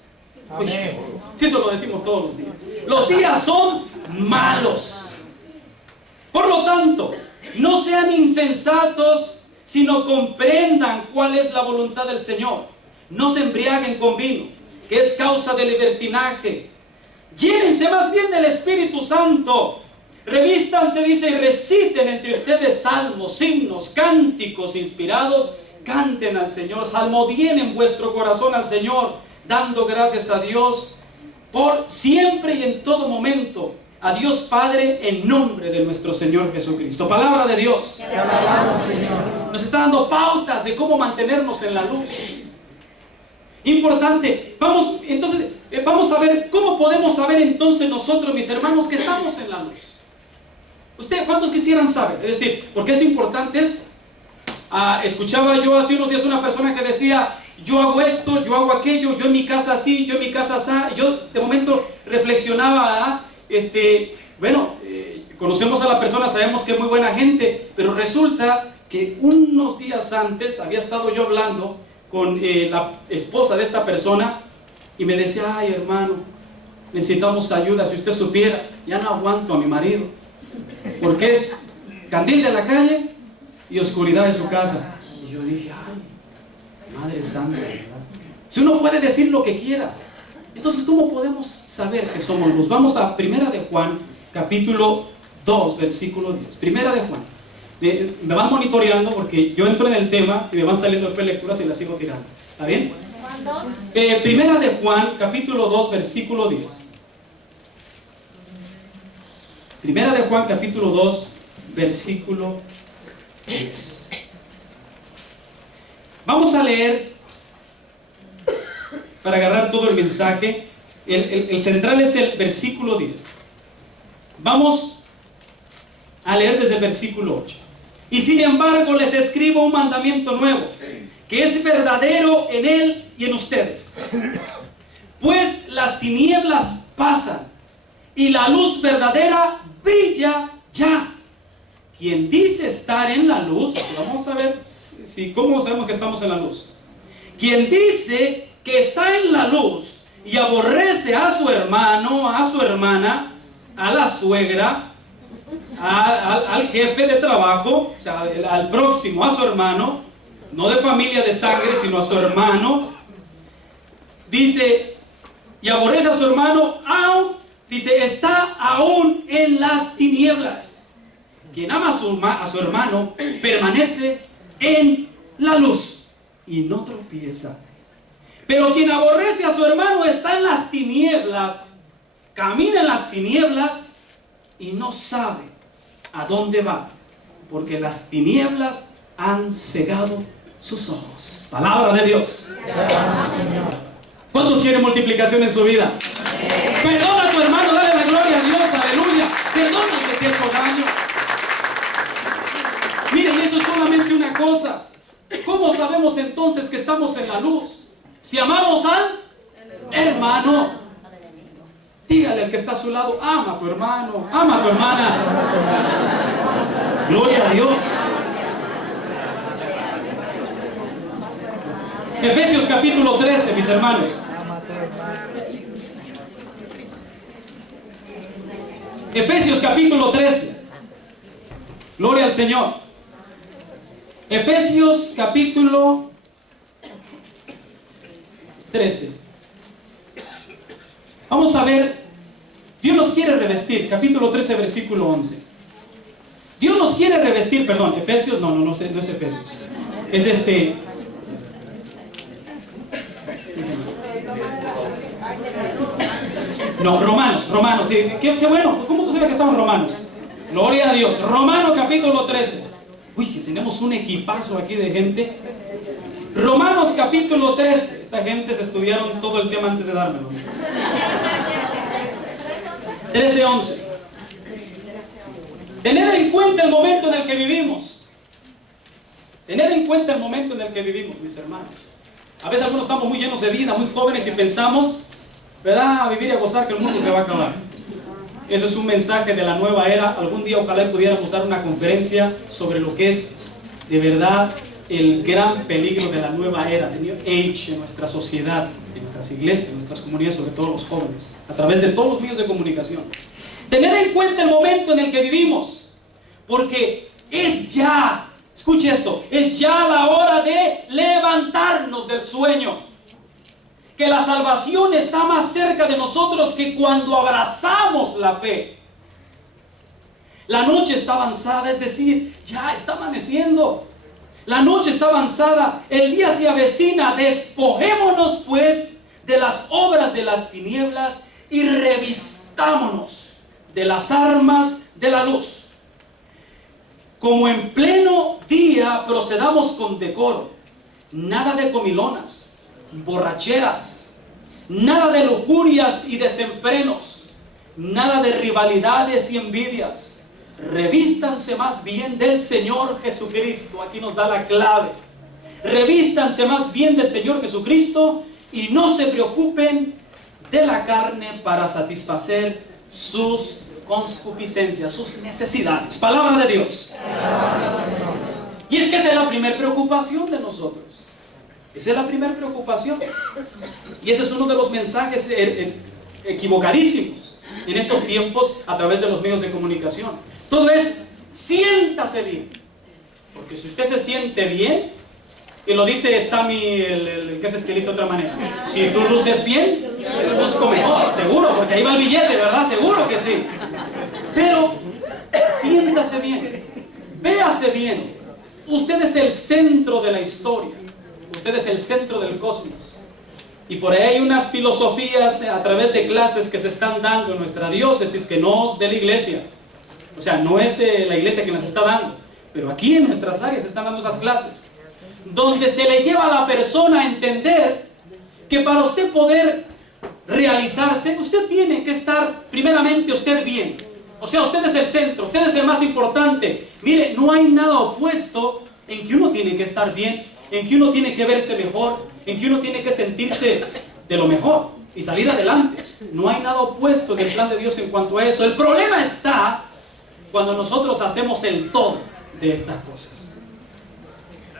Amén. Sí, eso lo decimos todos los días. Los días son malos. Por lo tanto, no sean insensatos, sino comprendan cuál es la voluntad del Señor. No se embriaguen con vino, que es causa de libertinaje. Llénense más bien del Espíritu Santo. Revístanse, dice, y reciten entre ustedes salmos, himnos, cánticos inspirados. Canten al Señor, salmodien en vuestro corazón al Señor, dando gracias a Dios por siempre y en todo momento, a Dios Padre, en nombre de nuestro Señor Jesucristo. Palabra de Dios. Te alabamos, Señor. Nos está dando pautas de cómo mantenernos en la luz. Importante. Vamos a ver cómo podemos saber entonces nosotros, mis hermanos, que estamos en la luz. ¿Ustedes cuántos quisieran saber? Es decir, ¿por qué es importante esto? Escuchaba yo hace unos días una persona que decía: yo hago esto, yo hago aquello, yo en mi casa así, yo en mi casa así. Yo de momento reflexionaba, conocemos a la persona, sabemos que es muy buena gente, pero resulta que unos días antes había estado yo hablando con la esposa de esta persona y me decía: ay, hermano, necesitamos ayuda. Si usted supiera, ya no aguanto a mi marido, porque es candil de la calle y oscuridad en su casa. Y yo dije: ay, Madre Santa, ¿verdad? Si uno puede decir lo que quiera, entonces ¿cómo podemos saber que somos luz? Vamos a Primera de Juan, capítulo 2, versículo 10. Primera de Juan. Me van monitoreando porque yo entro en el tema y me van saliendo después lecturas y las sigo tirando. ¿Está bien? Primera de Juan, capítulo 2, versículo 10. Primera de Juan, capítulo 2, versículo 10. Vamos a leer, para agarrar todo el mensaje. El central es el versículo 10. Vamos a leer desde el versículo 8. Y sin embargo les escribo un mandamiento nuevo, que es verdadero en él y en ustedes. Pues las tinieblas pasan y la luz verdadera brilla ya. Quien dice estar en la luz, vamos a ver cómo sabemos que estamos en la luz. Quien dice que está en la luz y aborrece a su hermano, a su hermana, a la suegra, al jefe de trabajo, o sea, al próximo, a su hermano, no de familia de sangre, sino a su hermano, dice: y aborrece a su hermano, aún, dice, está aún en las tinieblas. Quien ama a su hermano permanece en la luz y no tropieza. Pero quien aborrece a su hermano está en las tinieblas, camina en las tinieblas y no sabe a dónde va, porque las tinieblas han cegado sus ojos. Palabra de Dios. ¿Cuántos quieren multiplicación en su vida? Perdona a tu hermano, dale la gloria a Dios, aleluya. Perdona que te ha hecho daño. Miren, eso es solamente una cosa. ¿Cómo sabemos entonces que estamos en la luz? Si amamos al hermano. Dígale al que está a su lado, ama a tu hermano, ama a tu hermana. Gloria a Dios. Efesios capítulo 13, mis hermanos. Efesios capítulo 13. Gloria al Señor. Efesios capítulo 13. Vamos a ver. Dios nos quiere revestir. Capítulo 13, versículo 11. Dios nos quiere revestir, perdón, Efesios, no es Efesios. Es No, Romanos, sí. Qué bueno. ¿Cómo tú sabes que estamos en Romanos? Gloria a Dios. Romanos capítulo 13. Uy, que tenemos un equipazo aquí de gente. Romanos capítulo 13. Esta gente se estudiaron todo el tema antes de dármelo. 13:11. Tener en cuenta el momento en el que vivimos. Tener en cuenta el momento en el que vivimos, mis hermanos. A veces algunos estamos muy llenos de vida, muy jóvenes y pensamos, ¿verdad?, a vivir y a gozar que el mundo se va a acabar. Ese es un mensaje de la nueva era. Algún día ojalá pudiéramos dar una conferencia sobre lo que es de verdad el gran peligro de la nueva era, de New Age, en nuestra sociedad, en nuestras iglesias, en nuestras comunidades, sobre todo los jóvenes, a través de todos los medios de comunicación. Tener en cuenta el momento en el que vivimos, porque es ya, escuche esto, es ya la hora de levantarnos del sueño. Que la salvación está más cerca de nosotros que cuando abrazamos la fe. La noche está avanzada, es decir, ya está amaneciendo. La noche está avanzada, el día se avecina. Despojémonos pues de las obras de las tinieblas y revistámonos de las armas de la luz. Como en pleno día procedamos con decoro, nada de comilonas, borracheras, nada de lujurias y desenfrenos, nada de rivalidades y envidias. Revístanse más bien del Señor Jesucristo. Aquí nos da la clave. Revístanse más bien del Señor Jesucristo y no se preocupen de la carne para satisfacer sus concupiscencias, sus necesidades. Palabra de Dios. Y es que esa es la primera preocupación de nosotros. Esa es la primera preocupación. Y ese es uno de los mensajes equivocadísimos en estos tiempos a través de los medios de comunicación. Todo es, siéntase bien. Porque si usted se siente bien, y lo dice Sammy, el que es estilista de otra manera, si tú luces bien, yo luzco mejor, seguro, porque ahí va el billete, ¿verdad? Seguro que sí. Pero siéntase bien, véase bien. Usted es el centro de la historia. Usted es el centro del cosmos. Y por ahí hay unas filosofías a través de clases que se están dando en nuestra diócesis, que no es de la iglesia. O sea, no es la iglesia que las está dando, pero aquí en nuestras áreas se están dando esas clases, donde se le lleva a la persona a entender que para usted poder realizarse, usted tiene que estar primeramente usted bien. O sea, usted es el centro, usted es el más importante. Mire, no hay nada opuesto en que uno tiene que estar bien, en que uno tiene que verse mejor, en que uno tiene que sentirse de lo mejor y salir adelante. No hay nada opuesto en el plan de Dios en cuanto a eso. El problema está cuando nosotros hacemos el todo de estas cosas.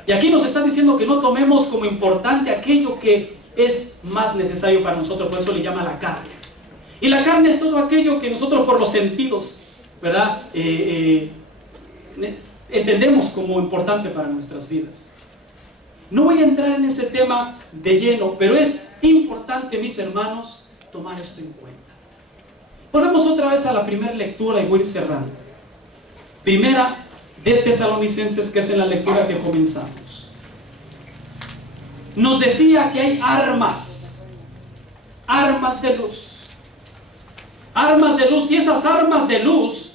Y aquí nos está diciendo que no tomemos como importante aquello que es más necesario para nosotros. Por eso le llama la carne. Y la carne es todo aquello que nosotros por los sentidos, ¿verdad? Entendemos como importante para nuestras vidas. No voy a entrar en ese tema de lleno, pero es importante, mis hermanos, tomar esto en cuenta. Ponemos otra vez a la primera lectura y voy cerrando. Primera de Tesalonicenses, que es en la lectura que comenzamos. Nos decía que hay armas de luz. Armas de luz, y esas armas de luz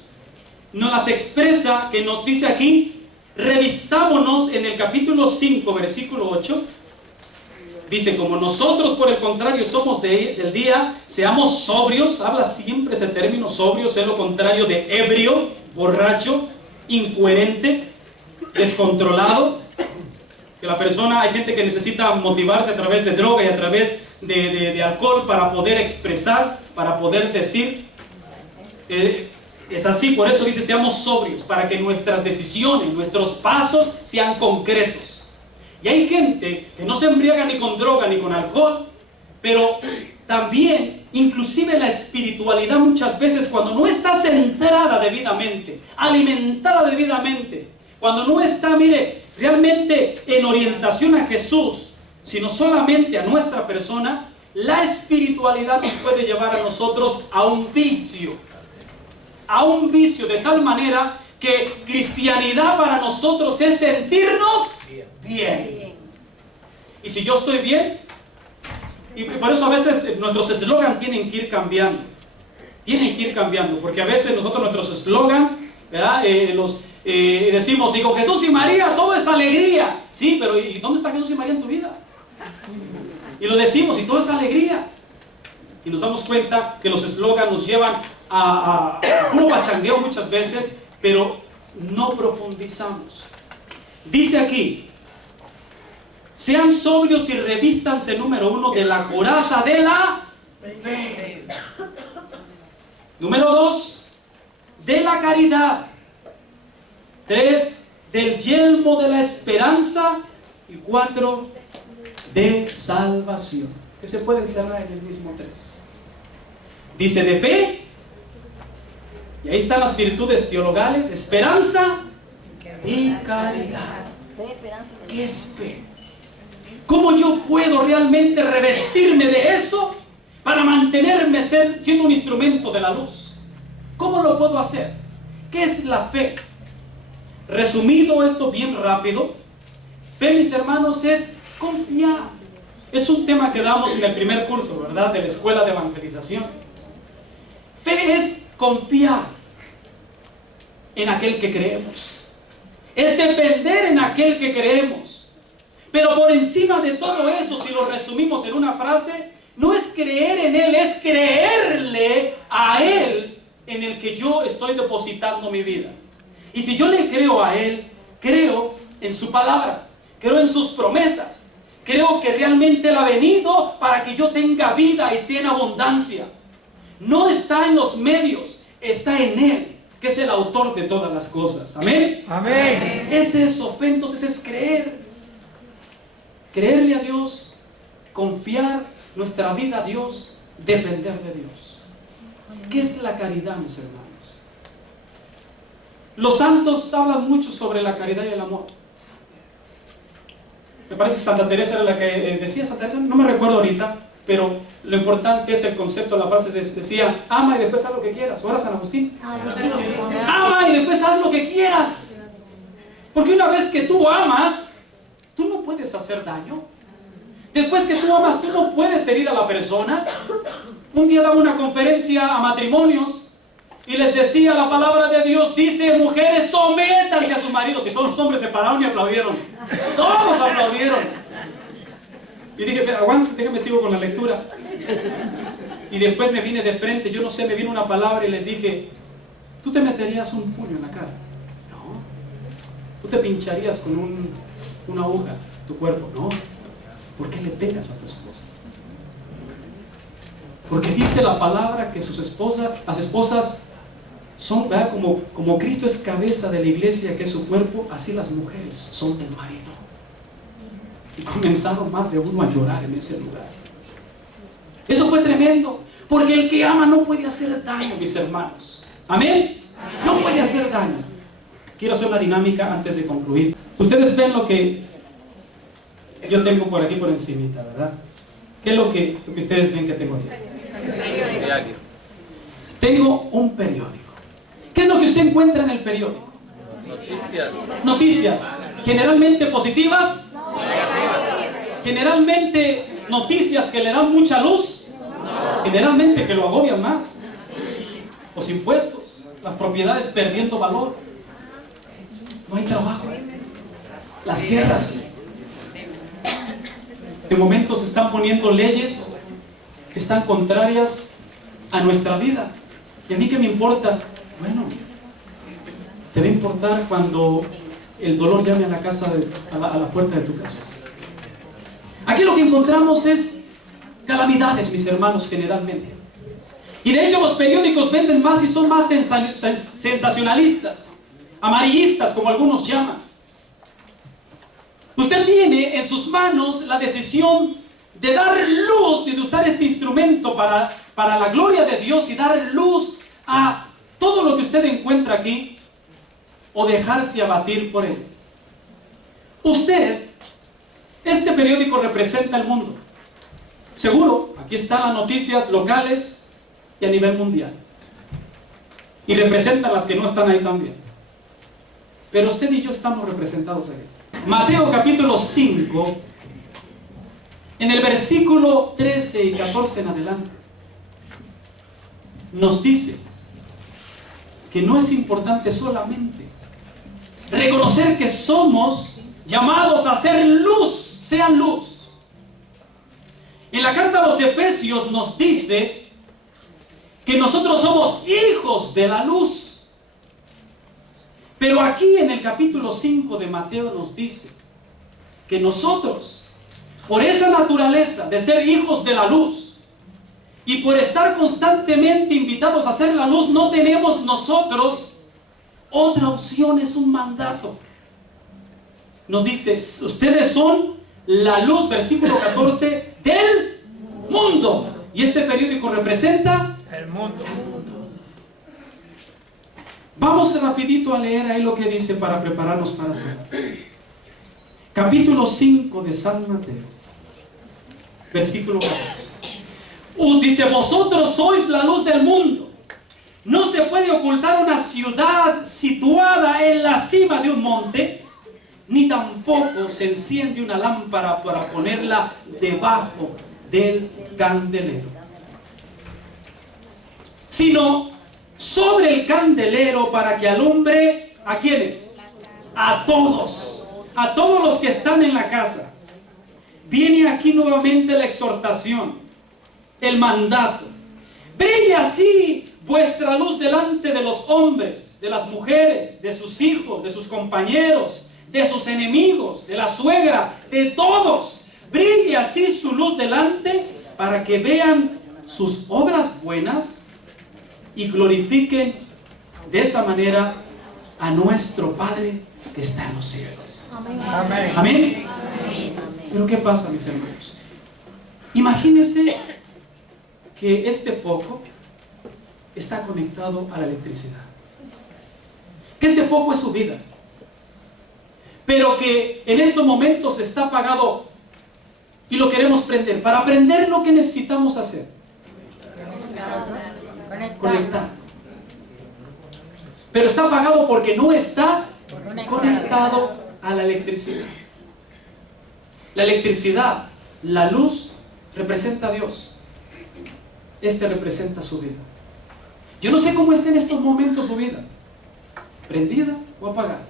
nos las expresa, que nos dice aquí, revistámonos en el capítulo 5, versículo 8. Dice, como nosotros por el contrario somos del día, seamos sobrios. Habla siempre ese término, sobrios, es lo contrario de ebrio, borracho, incoherente, descontrolado. Que la persona, hay gente que necesita motivarse a través de droga y a través de alcohol para poder expresar, para poder decir. Es así, por eso dice, seamos sobrios, para que nuestras decisiones, nuestros pasos sean concretos. Y hay gente que no se embriaga ni con droga ni con alcohol, pero también, inclusive la espiritualidad muchas veces, cuando no está centrada debidamente, alimentada debidamente, cuando no está, mire, realmente en orientación a Jesús, sino solamente a nuestra persona, la espiritualidad nos puede llevar a nosotros a un vicio de tal manera que cristianidad para nosotros es sentirnos bien. Y si yo estoy bien, y por eso a veces nuestros eslogans tienen que ir cambiando. Porque a veces nosotros nuestros eslogans, ¿verdad? Decimos, y con Jesús y María todo es alegría. Sí, pero ¿y dónde está Jesús y María en tu vida? Y lo decimos, y todo es alegría. Y nos damos cuenta que los eslogans nos llevan a puro pachangueo muchas veces, pero no profundizamos. Dice aquí, sean sobrios y revístanse, número 1, de la coraza de la fe. Número 2, de la caridad. 3, del yelmo de la esperanza. Y 4, de salvación. Que se puede encerrar en el mismo 3. Dice de fe. Y ahí están las virtudes teologales: esperanza y caridad. ¿Qué es fe? ¿Cómo yo puedo realmente revestirme de eso para mantenerme siendo un instrumento de la luz? ¿Cómo lo puedo hacer? ¿Qué es la fe? Resumido esto bien rápido, fe, mis hermanos, es confiar. Es un tema que damos en el primer curso, ¿verdad?, de la escuela de evangelización. Fe es confiar en aquel que creemos. Es depender en aquel que creemos. Pero por encima de todo eso, si lo resumimos en una frase, no es creer en Él, es creerle a Él en el que yo estoy depositando mi vida. Y si yo le creo a Él, creo en su palabra, creo en sus promesas, creo que realmente Él ha venido para que yo tenga vida y sea en abundancia. No está en los medios, está en Él, que es el autor de todas las cosas. Amén. Amén. Es eso, fe, entonces es creer. Creerle a Dios, confiar nuestra vida a Dios, depender de Dios. ¿Qué es la caridad, mis hermanos? Los santos hablan mucho sobre la caridad y el amor. Me parece que Santa Teresa era la que decía, Santa Teresa, no me recuerdo ahorita, pero lo importante es el concepto, la frase decía, ama y después haz lo que quieras. ¿O era San Agustín? Ama y después haz lo que quieras. Porque una vez que tú amas, tú no puedes hacer daño. Después que tú amas, tú no puedes herir a la persona. Un día daba una conferencia a matrimonios y les decía, la palabra de Dios dice, mujeres, sométanse a sus maridos. Y todos los hombres se pararon y aplaudieron. Todos aplaudieron. Y dije, pero aguántate, déjame sigo con la lectura. Y después me vine de frente, yo no sé, me vino una palabra y les dije, ¿tú te meterías un puño en la cara? No. ¿Tú te pincharías con una aguja tu cuerpo? No. ¿Por qué le pegas a tu esposa? Porque dice la palabra que sus esposas, las esposas son, ¿verdad?, como Cristo es cabeza de la iglesia, que es su cuerpo, así las mujeres son del marido. Y comenzaron más de uno a llorar en ese lugar. Eso fue tremendo, porque el que ama no puede hacer daño, mis hermanos. ¿Amén? No puede hacer daño. Quiero hacer una dinámica antes de concluir. Ustedes ven lo que yo tengo por aquí por encimita, ¿verdad? ¿Qué es lo que ustedes ven que tengo aquí? Tengo un periódico. ¿Qué es lo que usted encuentra en el periódico? Noticias. Noticias. Generalmente positivas. Generalmente noticias que le dan mucha luz. Generalmente que lo agobian más. Los impuestos, las propiedades perdiendo valor. No hay trabajo. Las guerras. De momento se están poniendo leyes que están contrarias a nuestra vida. ¿Y a mí qué me importa? Bueno, te va a importar cuando el dolor llame a la casa, a la puerta de tu casa. Aquí lo que encontramos es calamidades, mis hermanos, generalmente. Y de hecho los periódicos venden más y son más sensacionalistas, amarillistas, como algunos llaman. Usted tiene en sus manos la decisión de dar luz y de usar este instrumento para la gloria de Dios y dar luz a todo lo que usted encuentra aquí, o dejarse abatir por él. Usted, este periódico representa el mundo. Seguro, aquí están las noticias locales y a nivel mundial. Y representa las que no están ahí también. Pero usted y yo estamos representados aquí. Mateo capítulo 5, en el versículo 13 y 14 en adelante, nos dice que no es importante solamente reconocer que somos llamados a ser luz, sean luz. En la carta a los Efesios nos dice que nosotros somos hijos de la luz. Pero aquí en el capítulo 5 de Mateo nos dice que nosotros, por esa naturaleza de ser hijos de la luz y por estar constantemente invitados a hacer la luz, no tenemos nosotros otra opción, es un mandato. Nos dice, ustedes son la luz, versículo 14, del mundo. Y este periódico representa El mundo. Vamos rapidito a leer ahí lo que dice para prepararnos para hacer. Capítulo 5 de San Mateo, versículo 14. Dice, vosotros sois la luz del mundo. No se puede ocultar una ciudad situada en la cima de un monte, ni tampoco se enciende una lámpara para ponerla debajo del candelero, sino sobre el candelero para que alumbre ¿a quiénes? A todos los que están en la casa. Viene aquí nuevamente la exhortación, el mandato. Brille así vuestra luz delante de los hombres, de las mujeres, de sus hijos, de sus compañeros, de sus enemigos, de la suegra, de todos. Brille así su luz delante para que vean sus obras buenas y glorifiquen de esa manera a nuestro Padre que está en los cielos. Amén. Amén. ¿Amén? Pero ¿qué pasa, mis hermanos? Imagínense que este foco está conectado a la electricidad. Que este foco es su vida. Pero que en estos momentos está apagado y lo queremos prender. Para prender, lo que necesitamos hacer, conectar. Pero está apagado porque no está conectado a la electricidad. La electricidad, la luz, representa a Dios. Este representa su vida. Yo no sé cómo está en estos momentos su vida, prendida o apagada.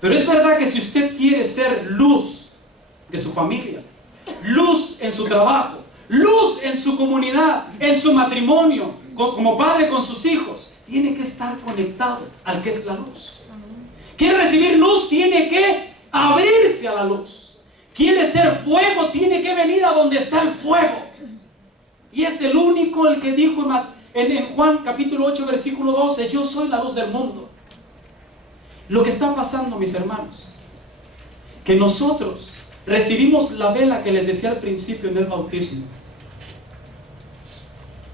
Pero es verdad que si usted quiere ser luz de su familia, luz en su trabajo, luz en su comunidad, en su matrimonio, como padre con sus hijos, tiene que estar conectado al que es la luz. Quiere recibir luz, tiene que abrirse a la luz. Quiere ser fuego, tiene que venir a donde está el fuego. Y es el único el que dijo en Juan capítulo 8 versículo 12, yo soy la luz del mundo. Lo que está pasando, mis hermanos, que nosotros recibimos la vela que les decía al principio en el bautismo,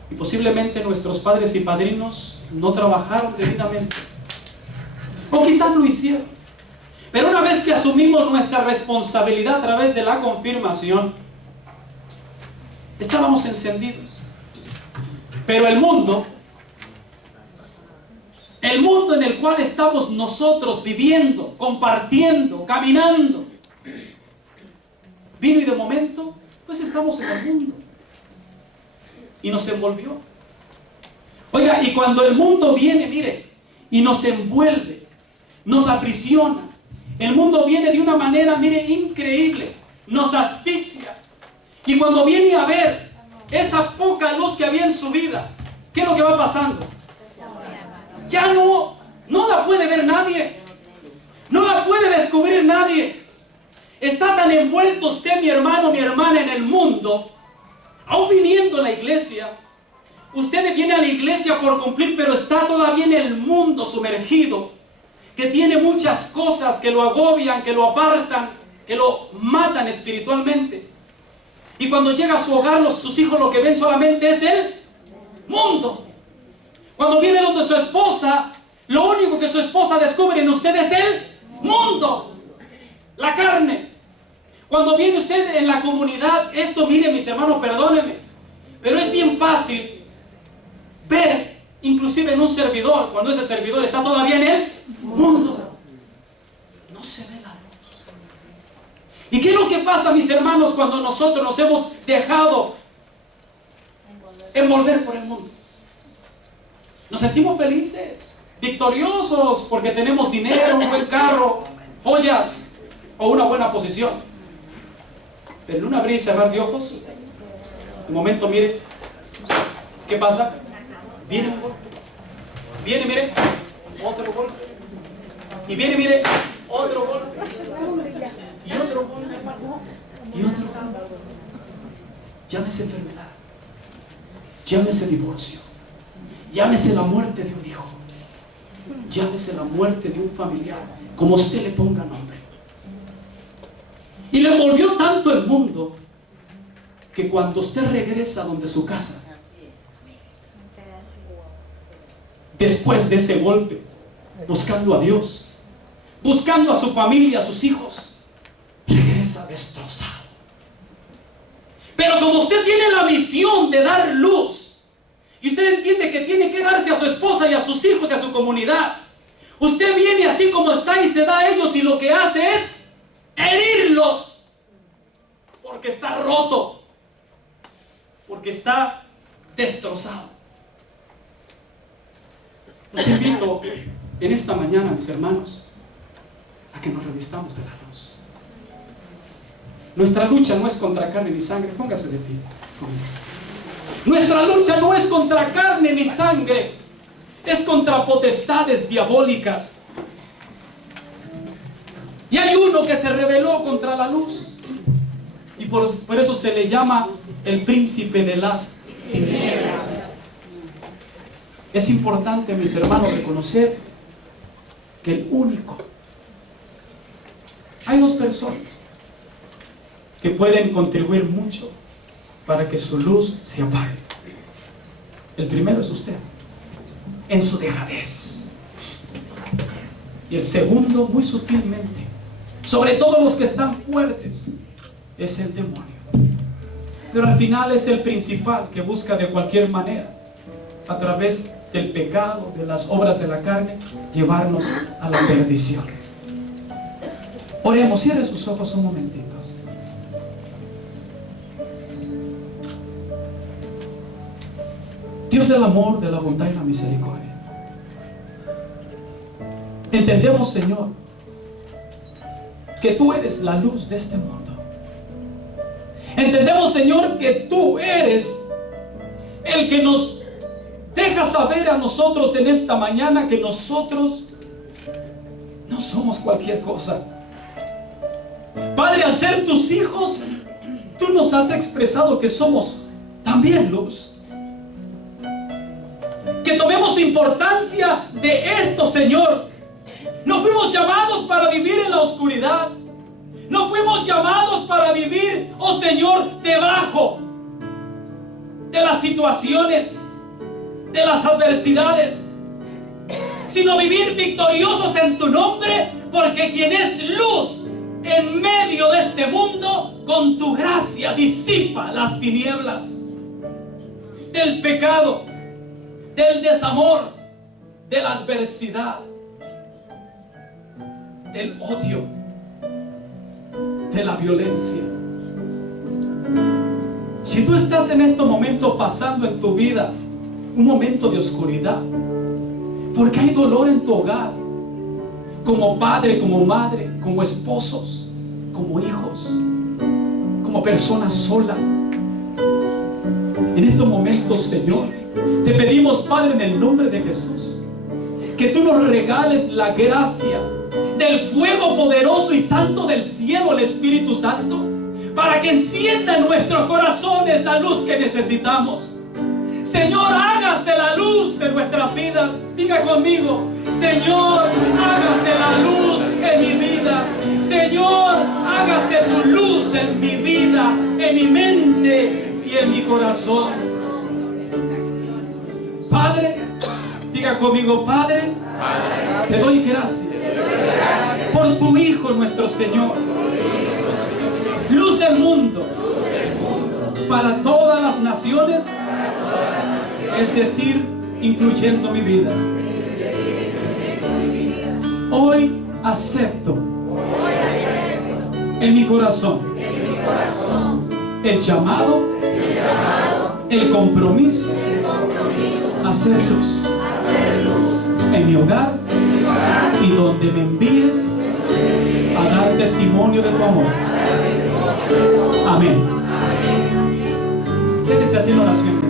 y posiblemente nuestros padres y padrinos no trabajaron debidamente, o quizás lo hicieron, pero una vez que asumimos nuestra responsabilidad a través de la confirmación, estábamos encendidos. Pero el mundo en el cual estamos nosotros viviendo, compartiendo, caminando, vino y de momento, pues estamos en el mundo. Y nos envolvió. Oiga, y cuando el mundo viene, mire, y nos envuelve, nos aprisiona, el mundo viene de una manera, mire, increíble, nos asfixia. Y cuando viene a ver esa poca luz que había en su vida, ¿qué es lo que va pasando? Ya no la puede ver nadie, no la puede descubrir nadie. Está tan envuelto usted, mi hermano, mi hermana, en el mundo, aún viniendo a la iglesia. Usted viene a la iglesia por cumplir, pero está todavía en el mundo sumergido, que tiene muchas cosas que lo agobian, que lo apartan, que lo matan espiritualmente. Y cuando llega a su hogar, sus hijos lo que ven solamente es el mundo. Cuando viene donde su esposa, lo único que su esposa descubre en usted es el mundo, la carne. Cuando viene usted en la comunidad, esto, mire, mis hermanos, perdónenme, pero es bien fácil ver, inclusive en un servidor, cuando ese servidor está todavía en el mundo, no se ve la luz. ¿Y qué es lo que pasa, mis hermanos, cuando nosotros nos hemos dejado envolver por el mundo? Nos sentimos felices, victoriosos, porque tenemos dinero, un buen carro, joyas o una buena posición. Pero en un abrir y cerrar de ojos, un momento, mire, ¿qué pasa? Viene un golpe. Viene, mire, otro golpe. Y viene, mire, otro golpe. Y otro golpe. Y otro golpe. Llámese enfermedad. Llámese divorcio. Llámese la muerte de un hijo. Llámese la muerte de un familiar. Como usted le ponga nombre. Y le envolvió tanto el mundo que cuando usted regresa donde su casa, después de ese golpe, buscando a Dios, buscando a su familia, a sus hijos, regresa destrozado. Pero como usted tiene la visión de dar luz, y usted entiende que tiene que darse a su esposa y a sus hijos y a su comunidad, usted viene así como está y se da a ellos, y lo que hace es herirlos, porque está roto, porque está destrozado. Los invito en esta mañana, mis hermanos, a que nos revistamos de la luz. Nuestra lucha no es contra carne ni sangre. Póngase de pie. Nuestra lucha no es contra carne ni sangre, es contra potestades diabólicas. Y hay uno que se rebeló contra la luz, y por eso se le llama el príncipe de las tinieblas. Es importante, mis hermanos, reconocer que el único, hay dos personas que pueden contribuir mucho para que su luz se apague. El primero es usted, en su dejadez. Y el segundo, muy sutilmente, sobre todo los que están fuertes, es el demonio. Pero al final es el principal que busca de cualquier manera, a través del pecado, de las obras de la carne, llevarnos a la perdición. Oremos, cierre sus ojos un momentito. Dios del amor, de la bondad y la misericordia, entendemos, Señor, que tú eres la luz de este mundo. Entendemos, Señor, que tú eres el que nos deja saber a nosotros en esta mañana que nosotros no somos cualquier cosa. Padre, al ser tus hijos, tú nos has expresado que somos también luz. Que tomemos importancia de esto, Señor. No fuimos llamados para vivir en la oscuridad. No fuimos llamados para vivir, oh Señor, debajo de las situaciones, de las adversidades, sino vivir victoriosos en tu nombre, porque quien es luz en medio de este mundo, con tu gracia disipa las tinieblas del pecado, del desamor, de la adversidad, del odio, de la violencia. Si tú estás en estos momentos pasando en tu vida un momento de oscuridad, porque hay dolor en tu hogar, como padre, como madre, como esposos, como hijos, como personas solas, en estos momentos, Señor, te pedimos, Padre, en el nombre de Jesús, que tú nos regales la gracia del fuego poderoso y santo del cielo, el Espíritu Santo, para que encienda en nuestros corazones la luz que necesitamos. Señor, hágase la luz en nuestras vidas. Diga conmigo: Señor, hágase la luz en mi vida. Señor, hágase tu luz en mi vida, en mi mente y en mi corazón. Padre, diga conmigo: Padre, te doy gracias por tu Hijo nuestro Señor, luz del mundo, para todas las naciones, es decir, incluyendo mi vida. Hoy acepto en mi corazón el llamado, el compromiso a hacer luz en mi hogar y donde me envíes a dar testimonio de tu amor. Amén. Quédese haciendo oración.